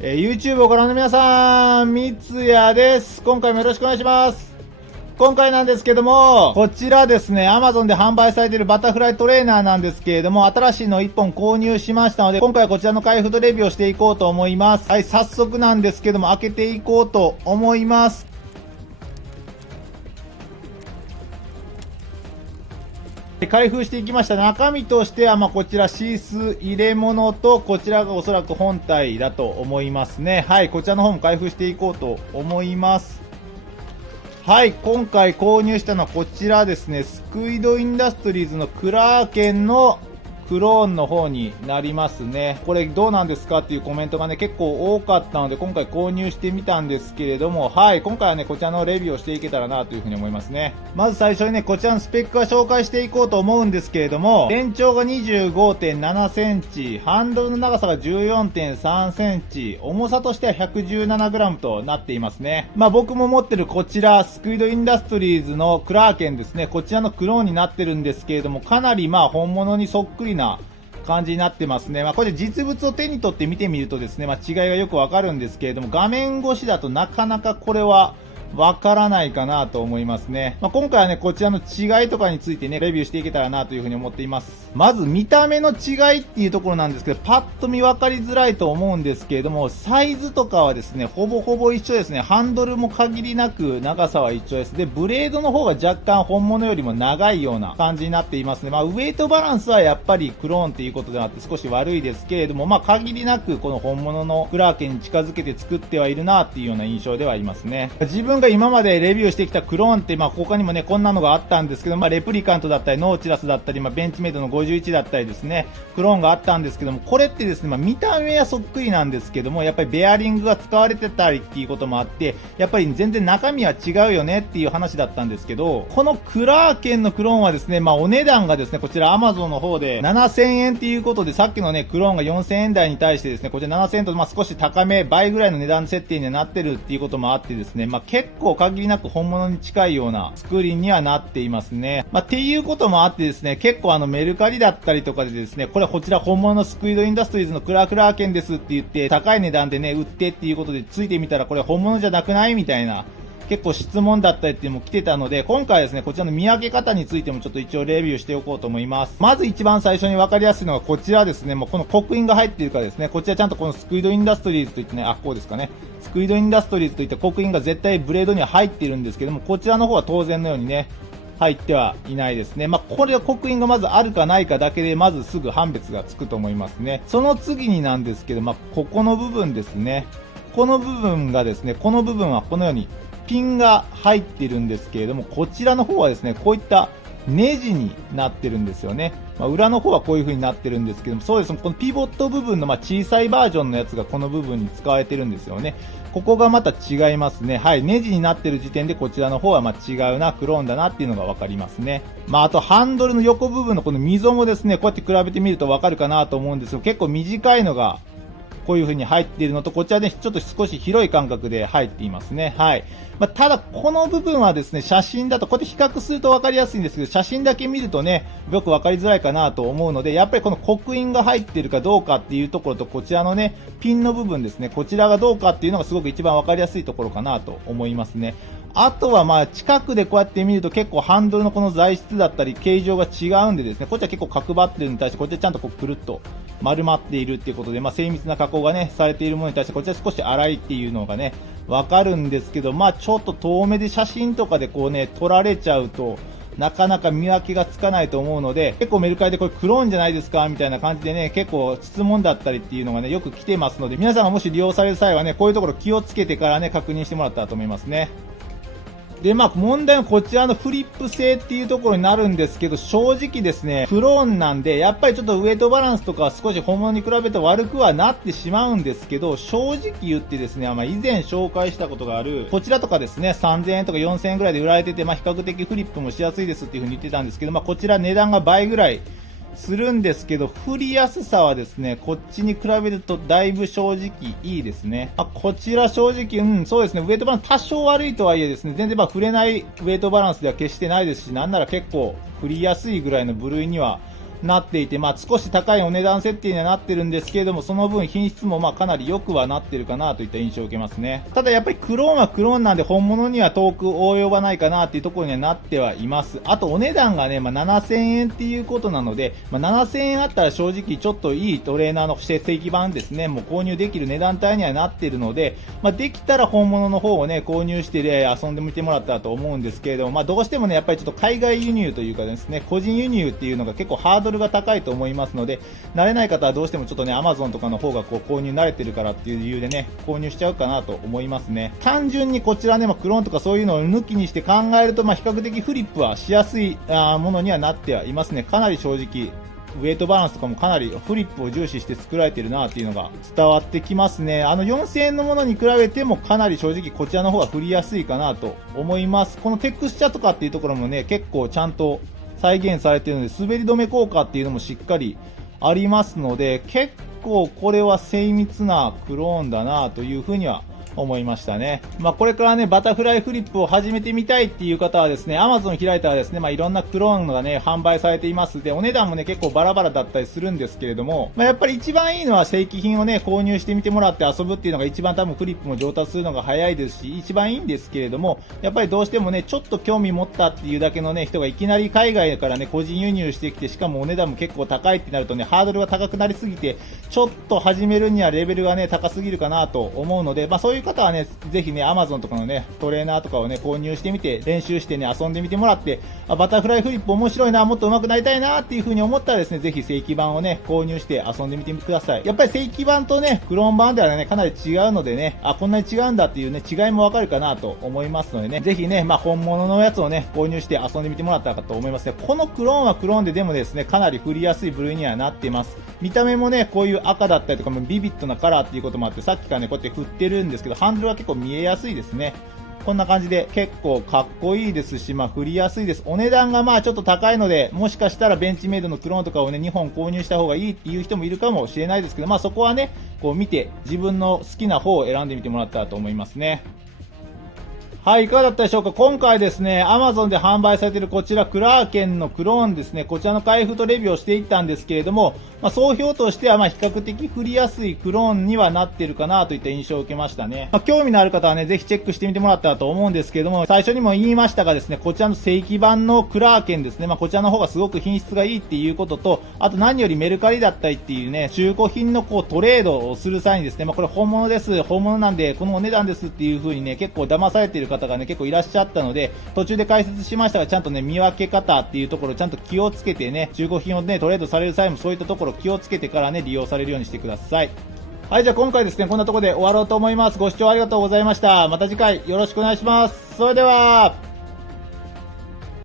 YouTube をご覧の皆さん、三ツ矢です。今回もよろしくお願いします。今回なんですけども、こちらですね、Amazon で販売されているバタフライトレーナーなんですけれども、新しいのを1本購入しましたので、今回はこちらの開封とレビューをしていこうと思います。はい、早速なんですけども、開けていこうと思います。開封していきました。中身としては、こちらシース入れ物と、こちらがおそらく本体だと思いますね。はい、こちらの方も開封していこうと思います。はい、今回購入したのはこちらですね、スクイドインダストリーズのクラーケンのクローンの方になりますね。これどうなんですかっていうコメントがね、結構多かったので、今回購入してみたんですけれども、はい、今回はね、こちらのレビューをしていけたらなというふうに思いますね。まず最初にね、こちらのスペックは紹介していこうと思うんですけれども、全長が 25.7 センチ、ハンドルの長さが 14.3 センチ、重さとしては 117g となっていますね。僕も持ってるこちら、スクイドインダストリーズのクラーケンですね、こちらのクローンになってるんですけれども、かなり本物にそっくりな感じになってますね。これ実物を手に取って見てみるとですね、違いがよくわかるんですけれども、画面越しだとなかなかこれはわからないかなと思いますね。今回はね、こちらの違いとかについてね、レビューしていけたらなというふうに思っています。まず見た目の違いっていうところなんですけど、パッと見分かりづらいと思うんですけれども、サイズとかはですね、ほぼほぼ一緒ですね。ハンドルも限りなく長さは一緒です。で、ブレードの方が若干本物よりも長いような感じになっていますね。ウェイトバランスはやっぱりクローンっていうことであって少し悪いですけれども、限りなくこの本物のクラーケンに近づけて作ってはいるなっていうような印象ではありますね。自分が今までレビューしてきたクローンって、他にもね、こんなのがあったんですけど、レプリカントだったり、ノーチラスだったり、ベンチメイドの51だったりですね、クローンがあったんですけども、これってですね、見た目はそっくりなんですけども、やっぱりベアリングが使われてたりっていうこともあって、やっぱり全然中身は違うよねっていう話だったんですけど、このクラーケンのクローンはですね、お値段がですね、こちら Amazon の方で7000円っていうことで、さっきのね、クローンが4000円台に対してですね、こちら7000円と少し高め、倍ぐらいの値段設定になってるっていうこともあってですね、結構限りなく本物に近いような作りにはなっていますね。っていうこともあってですね、結構メルカリだったりとかでですね、こちら本物のスクイドインダストリーズのクラーケンですって言って、高い値段でね、売ってっていうことでついてみたらこれ本物じゃなくないみたいな、結構質問だったりっていうのも来てたので、今回はですね、こちらの見分け方についてもちょっと一応レビューしておこうと思います。まず一番最初に分かりやすいのがこちらですね、この刻印が入っているからですね、こちらちゃんとこのスクイドインダストリーズといってね、こうですかね。スクイドインダストリーズといった刻印が絶対ブレードには入っているんですけども、こちらの方は当然のようにね、入ってはいないですね。これは刻印がまずあるかないかだけで、まずすぐ判別がつくと思いますね。その次になんですけど、ここの部分ですね。この部分がですね、この部分はこのように、ピンが入ってるんですけれども、こちらの方はですね、こういったネジになってるんですよね。裏の方はこういう風になってるんですけども、そうですね、このピボット部分の小さいバージョンのやつがこの部分に使われてるんですよね。ここがまた違いますね。はい、ネジになってる時点でこちらの方は違うな、クローンだなっていうのがわかりますね。あとハンドルの横部分のこの溝もですね、こうやって比べてみるとわかるかなと思うんですけど、結構短いのがこういう風に入っているのと、こちらね、ちょっと少し広い間隔で入っていますね。はい。ただ、この部分はですね、写真だと、こうやって比較すると分かりやすいんですけど、写真だけ見るとね、よく分かりづらいかなと思うので、やっぱりこの刻印が入っているかどうかっていうところと、こちらのね、ピンの部分ですね、こちらがどうかっていうのがすごく一番分かりやすいところかなと思いますね。あとは近くでこうやって見ると結構ハンドルのこの材質だったり形状が違うんでですね、こっちは結構角張ってるのに対して、こっちはちゃんとこうくるっと丸まっているっていうことで、精密な加工がね、されているものに対して、こっちは少し粗いっていうのがね、わかるんですけど、ちょっと遠目で写真とかでこうね、撮られちゃうと、なかなか見分けがつかないと思うので、結構メルカリでこれクローンじゃないですかみたいな感じでね、結構質問だったりっていうのがね、よく来てますので、皆さんがもし利用される際はね、こういうところ気をつけてからね、確認してもらったらと思いますね。で、問題はこちらのフリップ性っていうところになるんですけど、正直ですね、クローンなんで、やっぱりちょっとウェイトバランスとかは少し本物に比べて悪くはなってしまうんですけど、正直言ってですね、以前紹介したことがある、こちらとかですね、3000円とか4000円ぐらいで売られてて、比較的フリップもしやすいですっていう風に言ってたんですけど、こちら値段が倍ぐらいするんですけど、振りやすさはですね、こっちに比べるとだいぶ正直いいですね。こちら正直、そうですね、ウェイトバランス多少悪いとはいえですね、全然振れないウェイトバランスでは決してないですし、なんなら結構振りやすいぐらいの部類にはなっていて、少し高いお値段設定にはなってるんですけれども、その分品質もかなり良くはなってるかなといった印象を受けますね。ただやっぱりクローンはクローンなんで本物には遠く及ばないかなっていうところにはなってはいます。あとお値段がね、7000円っていうことなので、7000円あったら正直ちょっといいトレーナーの正規版ですね、もう購入できる値段帯にはなってるので、できたら本物の方をね、購入して、遊んでみてもらったらと思うんですけれども、どうしてもね、やっぱりちょっと海外輸入というかですね、個人輸入っていうのが結構ハードルが高いと思いますので、慣れない方はどうしてもちょっとね、Amazon とかの方が購入慣れてるからっていう理由でね、購入しちゃうかなと思いますね。単純にこちらね、クローンとかそういうのを抜きにして考えると、比較的フリップはしやすいものにはなってはいますね。かなり正直、ウェイトバランスとかもかなりフリップを重視して作られてるなっていうのが伝わってきますね。4000円のものに比べてもかなり正直こちらの方が振りやすいかなと思います。このテクスチャとかっていうところもね、結構ちゃんと再現されているので、滑り止め効果っていうのもしっかりありますので、結構これは精密なクローンだなというふうには思いましたね。これからね、バタフライフリップを始めてみたいっていう方はですね、Amazon 開いたらですね、いろんなクローンがね、販売されています。で、お値段もね、結構バラバラだったりするんですけれども、やっぱり一番いいのは正規品をね、購入してみてもらって遊ぶっていうのが一番多分フリップも上達するのが早いですし、一番いいんですけれども、やっぱりどうしてもね、ちょっと興味持ったっていうだけのね、人がいきなり海外からね、個人輸入してきて、しかもお値段も結構高いってなるとね、ハードルが高くなりすぎて、ちょっと始めるにはレベルがね、高すぎるかなと思うので、そういう方はね、ぜひね、Amazon とかのね、トレーナーとかをね、購入してみて、練習してね、遊んでみてもらって、バタフライフリップ面白いな、もっと上手くなりたいなっていう風に思ったらですね、ぜひ正規版をね、購入して遊んでみてください。やっぱり正規版とね、クローン版ではね、かなり違うのでね、こんなに違うんだっていうね、違いもわかるかなと思いますのでね、ぜひね、本物のやつをね、購入して遊んでみてもらったらと思いますね。このクローンはクローンででもですね、かなり振りやすい部類にはなっています。見た目もね、こういう赤だったりとかもビビッドなカラーっていうこともあって、さっきからね、こうやって振ってるんですけど、ハンドルは結構見えやすいですね。こんな感じで結構かっこいいですし、振りやすいです。お値段がちょっと高いので、もしかしたらベンチメイドのクローンとかをね、2本購入した方がいいっていう人もいるかもしれないですけど、そこはね、こう見て自分の好きな方を選んでみてもらったらと思いますね。はい、いかがだったでしょうか。今回ですね、Amazon で販売されているこちら、クラーケンのクローンですね、こちらの開封とレビューをしていったんですけれども、総評としては比較的振りやすいクローンにはなっているかなといった印象を受けましたね。興味のある方はね、ぜひチェックしてみてもらったらと思うんですけれども、最初にも言いましたがですね、こちらの正規版のクラーケンですね、こちらの方がすごく品質がいいっていうことと、あと何よりメルカリだったりっていうね、中古品のトレードをする際にですね、これ本物です、本物なんでこのお値段ですっていう風にね、結構騙されている方がね、結構いらっしゃったので、途中で解説しましたが、ちゃんとね、見分け方っていうところちゃんと気をつけてね、中古品をね、トレードされる際もそういったところ気をつけてからね、利用されるようにしてください。はい、じゃあ今回ですね、こんなところで終わろうと思います。ご視聴ありがとうございました。また次回よろしくお願いします。それでは。